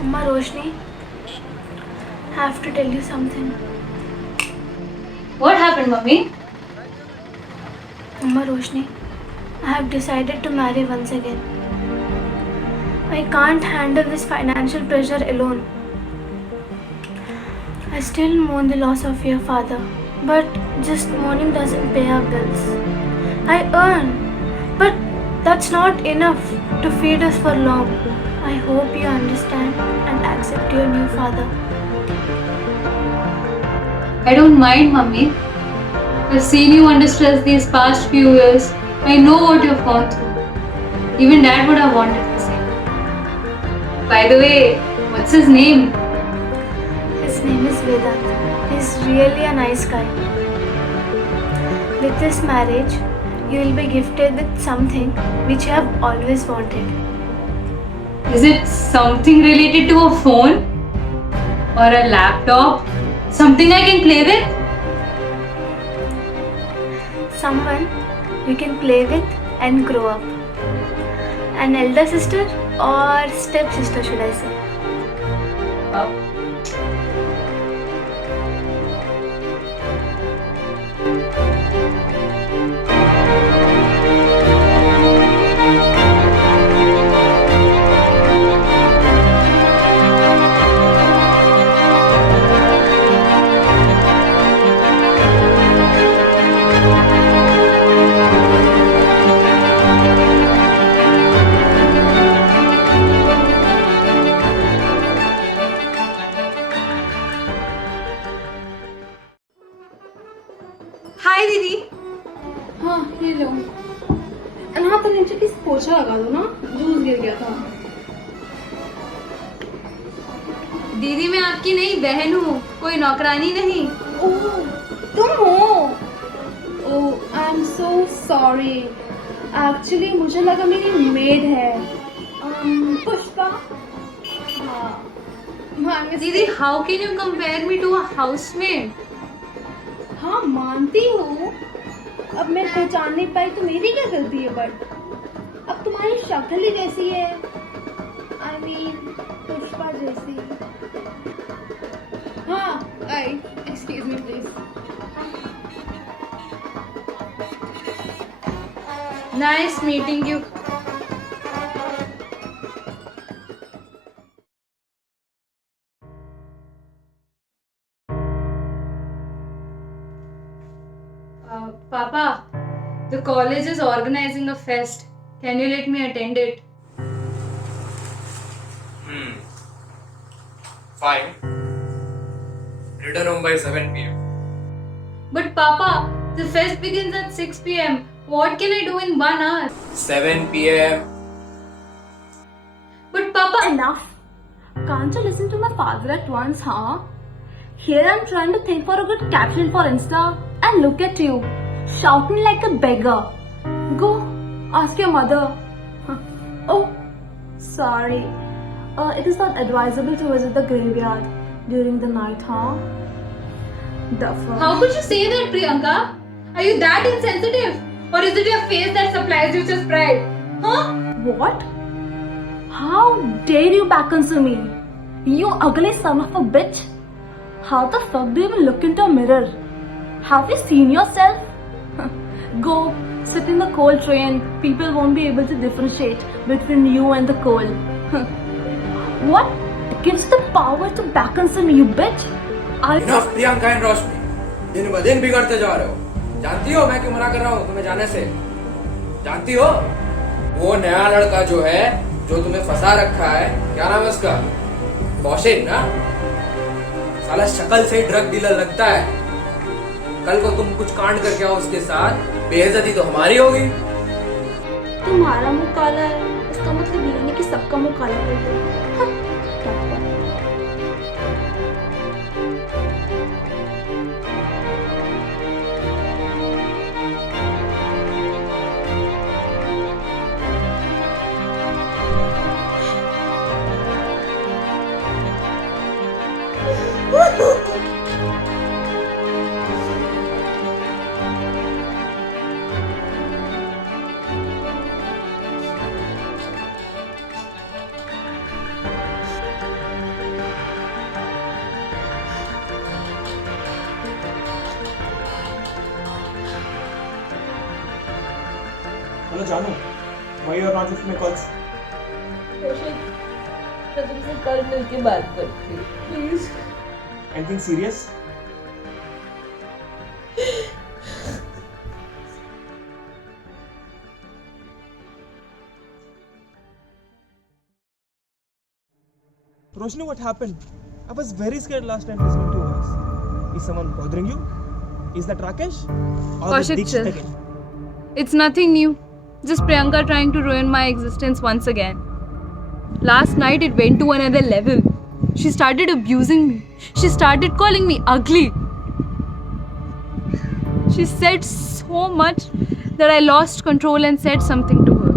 Amma Roshni, I have to tell you something. What happened, mummy? Amma Roshni, I have decided to marry once again. I can't handle this financial pressure alone. I still mourn the loss of your father, but just mourning doesn't pay our bills. I earn, but that's not enough to feed us for long. I hope you understand and accept your new father. I don't mind, mummy. I've seen you under stress these past few years. I know what you've gone through. Even Dad would have wanted the same. By the way, what's his name? His name is Vedant. He's really a nice guy. With this marriage, you will be gifted with something which you have always wanted. Is it something related to a phone? Or a laptop? Something I can play with? Someone you can play with and grow up. An elder sister or step sister, should I say? हाय दीदी। हाँ ये लो। हाँ तो नीचे किस पोछा लगा दो ना, जूस गिर गया था। दीदी मैं आपकी नई बहन हूँ, कोई नौकरानी नहीं। ओह तुम हो? Oh I am so sorry, actually मुझे लगा मेरी मेड है। पुष्पा। हाँ दीदी how can you compare me to a housemate? हाँ मानती हूँ, अब मैं पहचान नहीं पाई तो मेरी क्या गलती है, बट अब तुम्हारी शक्ल ही जैसी है, आई मीन पुष्पा जैसी। हाँ I excuse me please. Nice meeting you. Papa, the college is organizing a fest. Can you let me attend it? Fine. Return home by 7 p.m. But Papa, the fest begins at 6 p.m. What can I do in 1 hour? 7 p.m. But Papa, Enough. Can't you listen to my father at once, huh? Here I'm trying to think for a good caption for Insta, and look at you, shouting like a beggar. Go, ask your mother. Oh, sorry. It is not advisable to visit the graveyard during the night, huh? Duffer. how could you say that, Priyanka? Are you that insensitive? Or is it your face that supplies you such pride? Huh? What? How dare you back answer me? You ugly son of a bitch. How the fuck do you even look into a mirror? Have you seen yourself? Go sit in the coal train. People won't be able to differentiate between you and the coal. What gives the power to back answer me, you bitch? Enough, Priyanka and Roshni, दिन ब दिन बिगड़ते जा रहे हो। जानती हो मैं क्यों मना कर रहा हूँ तुम्हें जाने से? जानती हो वो नया लड़का जो है, जो तुम्हें फंसा रखा है, क्या नाम है उसका? कौशिक ना? साला शक्ल से ड्रग डीलर लगता है। कल को तुम कुछ कांड करके आओ उसके साथ, बेइज्जती तो हमारी होगी। तुम्हारा मुंह काला है, इसका मतलब ये नहीं कि सबका मुंह काला कर दो। हेलो जानू, why you are not listening my calls? मैं तुमसे कल मिलके बात करती हूँ please. Anything serious? Roshni, what happened? I was very scared last time listening to your voice. Is someone bothering you? Is that Rakesh? Or Kaushik, the Dikshit chill. again? It's nothing new. Just Priyanka trying to ruin my existence once again. Last night it went to another level. She started abusing me. She started calling me ugly. She said so much that I lost control and said something to her.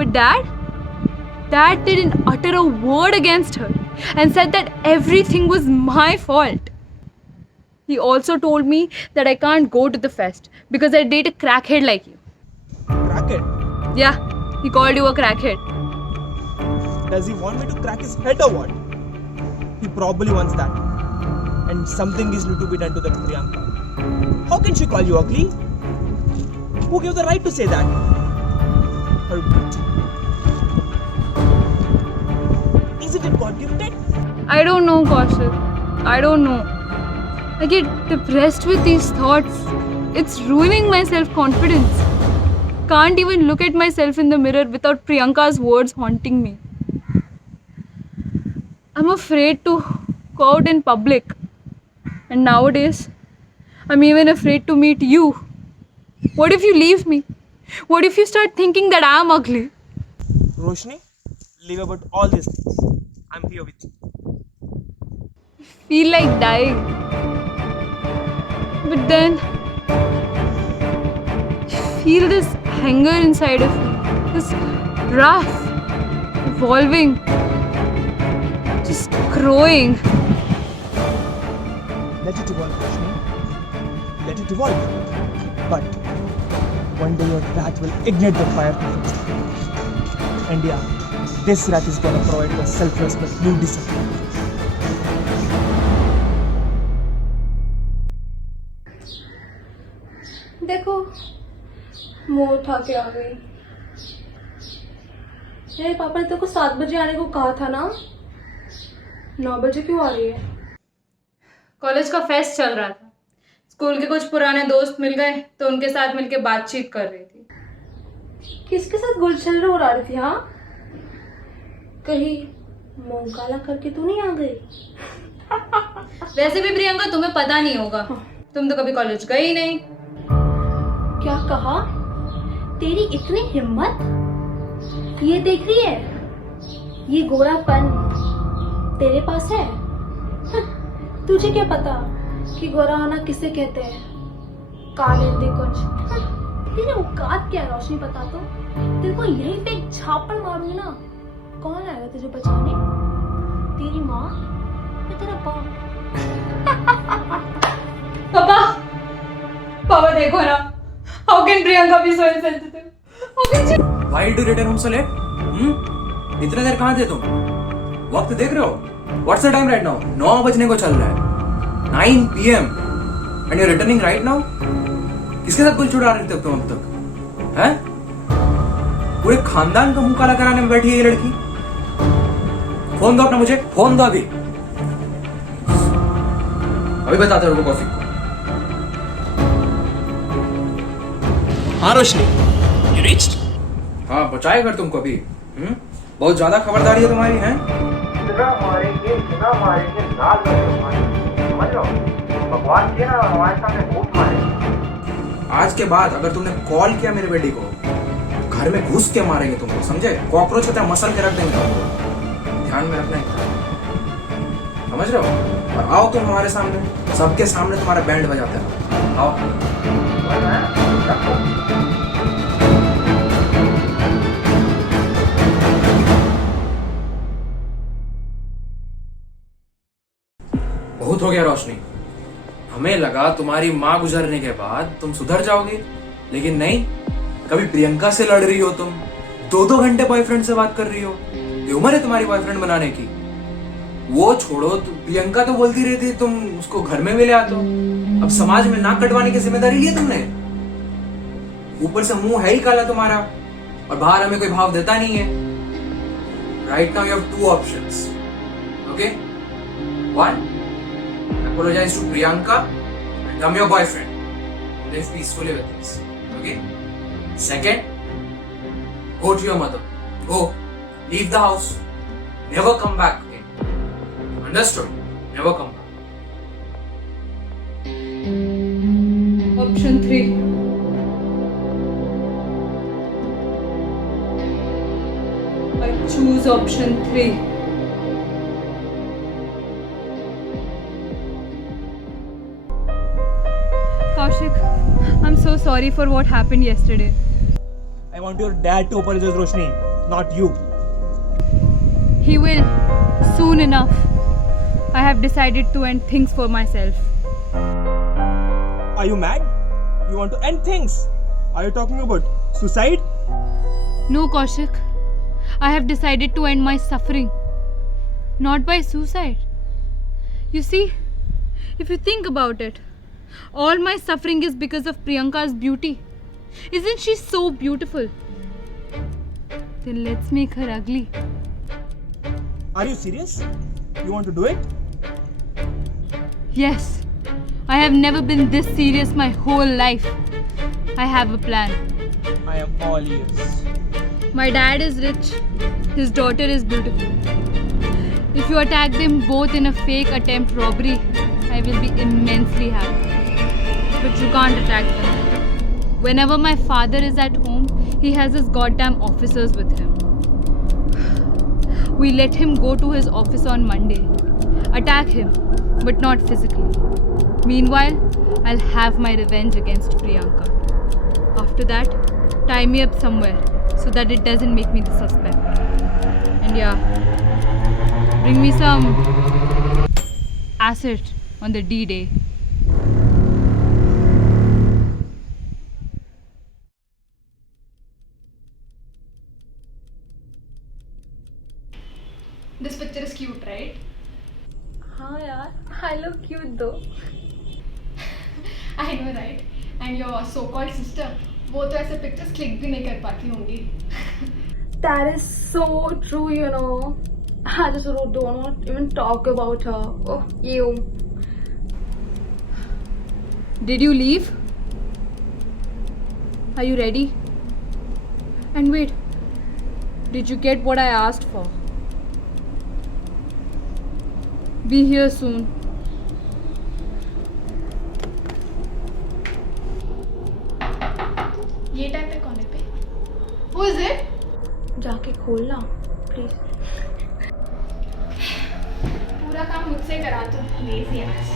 But Dad didn't utter a word against her and said that everything was my fault. He also told me that I can't go to the fest because I date a crackhead like you. Racket? Yeah, he called you a crackhead. Does he want me to crack his head or what? He probably wants that. And something is need to be done to that Priyanka. How can she call you ugly? Who gave the right to say that? Her Isn't it God gifted? I don't know, Kaushik. I don't know. I get depressed with these thoughts. It's ruining my self-confidence. Can't even look at myself in the mirror without Priyanka's words haunting me. I'm afraid to go out in public. And nowadays, I'm even afraid to meet you. What if you leave me? What if you start thinking that I'm ugly? Roshni, leave about all these things. I'm here with you. Feel like dying. But then, I feel this anger inside of me, this wrath evolving, just growing. Let it evolve, Roshni. Let it evolve. But one day your wrath will ignite the fire. And yeah, this wrath is gonna provide the self-respect you deserve. देखो मुंह उठा के आ गई। मेरे पापा ने तेरे को 7 बजे आने को कहा था ना, 9 बजे क्यों आ रही है? कॉलेज का फेस्ट चल रहा था। स्कूल के कुछ पुराने दोस्त मिल गए तो उनके साथ मिलके बातचीत कर रही थी। किसके साथ गुलछल उड़ा रही थी? हाँ, कहीं मुंह काला करके तू नहीं आ गई? वैसे भी प्रियंका तुम्हें पता नहीं होगा, तुम तो कभी कॉलेज गई नहीं। क्या कहा? तेरी इतनी हिम्मत? ये देख रही है, ये गोरापन तेरे पास है? तुझे क्या पता कि गोरा होना किसे कहते हैं? काले कुछ। तेरी औकात क्या है रोशनी, बता तो। तेरे को यहीं पे एक झापड़ मारूंगी ना, कौन आएगा तुझे बचाने? तेरी माँ या तेरा बाप? पापा देखो ना, how can Priyanka be so insensitive? How can she? Why did you return home so late? इतने देर कहाँ थे तुम? वक्त देख रहे हो? What's the time right now? 9 बजने को चल रहा है। 9 PM and you're returning right now? किसके साथ गुल छुड़ा रहे थे तुम अब तक? हैं? पूरे खानदान का मुंह काला कराने में बैठी है ये लड़की। फोन दो अपना मुझे, फोन दो अभी। अभी बताते रहो कौशिक को। हाँ रोशनी, you reached? हाँ बचाएगा तुमको अभी। बहुत ज्यादा खबरदारी है तुम्हारी, हैं? इतना मारेंगे लाल मारेंगे, समझ लो। भगवान के ना हमारे सामने बहुत मारेंगे। आज के बाद अगर तुमने कॉल किया मेरे बेटी को, घर में घुस के मारेंगे तुमको, समझे? कॉकरोच की तरह मसल के रख देंगे तुमको। ध्यान में रखना है, समझ रहे हो? और आओ तुम हमारे सामने, सबके सामने तुम्हारा बैंड बजाते हैं। आओ। बहुत हो गया रोशनी। हमें लगा तुम्हारी माँ गुजरने के बाद तुम सुधर जाओगी, लेकिन नहीं। कभी प्रियंका से लड़ रही हो तुम, 2-2 घंटे बॉयफ्रेंड से बात कर रही हो। ये उम्र है तुम्हारी बॉयफ्रेंड बनाने की। वो छोड़ो, प्रियंका तो बोलती रहती तुम उसको घर में भी ले आते हो। अब समाज में नाक कटवाने की जिम्मेदारी ली है तुमने। ऊपर से मुंह है ही काला तुम्हारा, और बाहर हमें कोई भाव देता नहीं है. Right now you have two options. Okay? One, apologize to Priyanka and become your boyfriend. Live peacefully with this. Okay? Second, go to your mother. Go. Leave the house. Never come back again. Understood? Never come back. Option 3. I choose option 3. Kaushik, I'm so sorry for what happened yesterday. I want your dad to apologize, Roshni, not you. He will, soon enough. I have decided to end things for myself. Are you mad? You want to end things? Are you talking about suicide? No, Kaushik. I have decided to end my suffering. Not by suicide. You see, if you think about it, all my suffering is because of Priyanka's beauty. Isn't she so beautiful? Then let's make her ugly. Are you serious? You want to do it? Yes. I have never been this serious my whole life. I have a plan. I am all ears. My dad is rich. His daughter is beautiful. If you attack them both in a fake attempt robbery, I will be immensely happy. But you can't attack them. Whenever my father is at home, he has his goddamn officers with him. We let him go to his office on Monday. Attack him, but not physically. Meanwhile, I'll have my revenge against Priyanka. After that, tie me up somewhere so that it doesn't make me the suspect. And yeah, bring me some acid on the D-Day. This picture is cute, right? हाँ यार, I look cute though. I know, right? And your so-called sister, वो तो ऐसे pictures click भी नहीं कर पाती होंगी. That is so true, you know. I just don't want to even talk about her. Oh, ew. Did you leave? Are you ready? And wait, did you get what I asked for? Be here soon. ये type पे कौन है पे? Who is it? जाके खोलना, please. पूरा काम मुझसे करा तो lazy ass.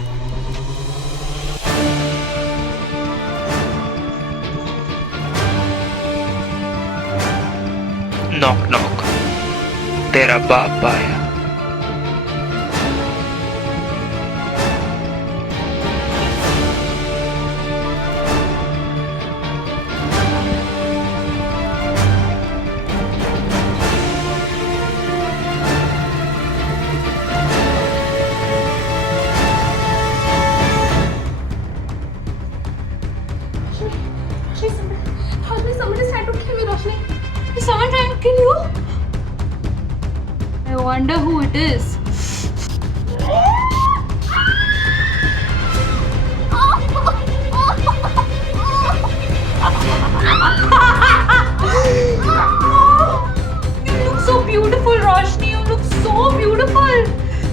नॉक नॉक तेरा बाप आया. Somebody's trying to kill me, Roshni. Is someone trying to kill you? I wonder who it is. You look so beautiful, Roshni. You look so beautiful.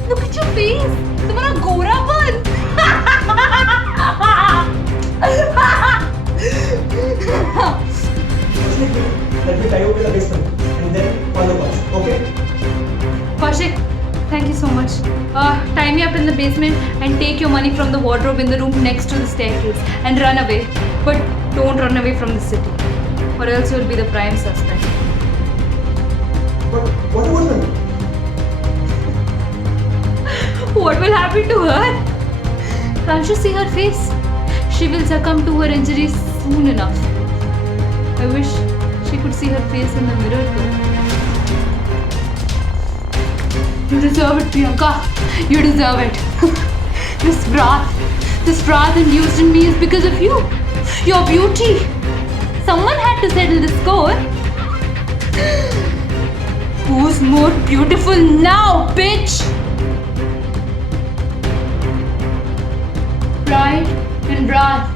Look at your face. तुम्हारा गोरापन. Let me tie you to the basement and then follow us, okay? Kaushik, thank you so much. Tie me up in the basement and take your money from the wardrobe in the room next to the staircase and run away. But don't run away from the city, or else you'll be the prime suspect. But what about them? What will happen to her? Can't you see her face? She will succumb to her injuries soon enough. I wish she could see her face in the mirror too. You deserve it, Priyanka. You deserve it. This wrath induced in me is because of you. Your beauty. Someone had to settle the score. Who's more beautiful now, bitch? Pride and wrath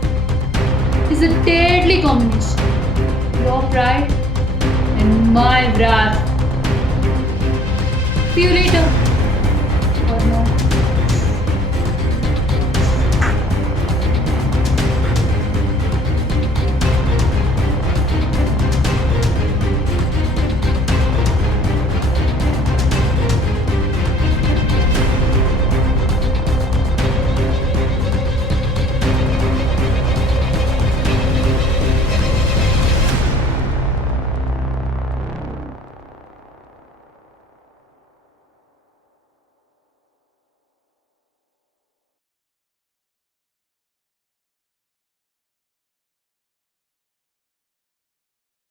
is a deadly combination. Your pride and my wrath. See you later. Or not.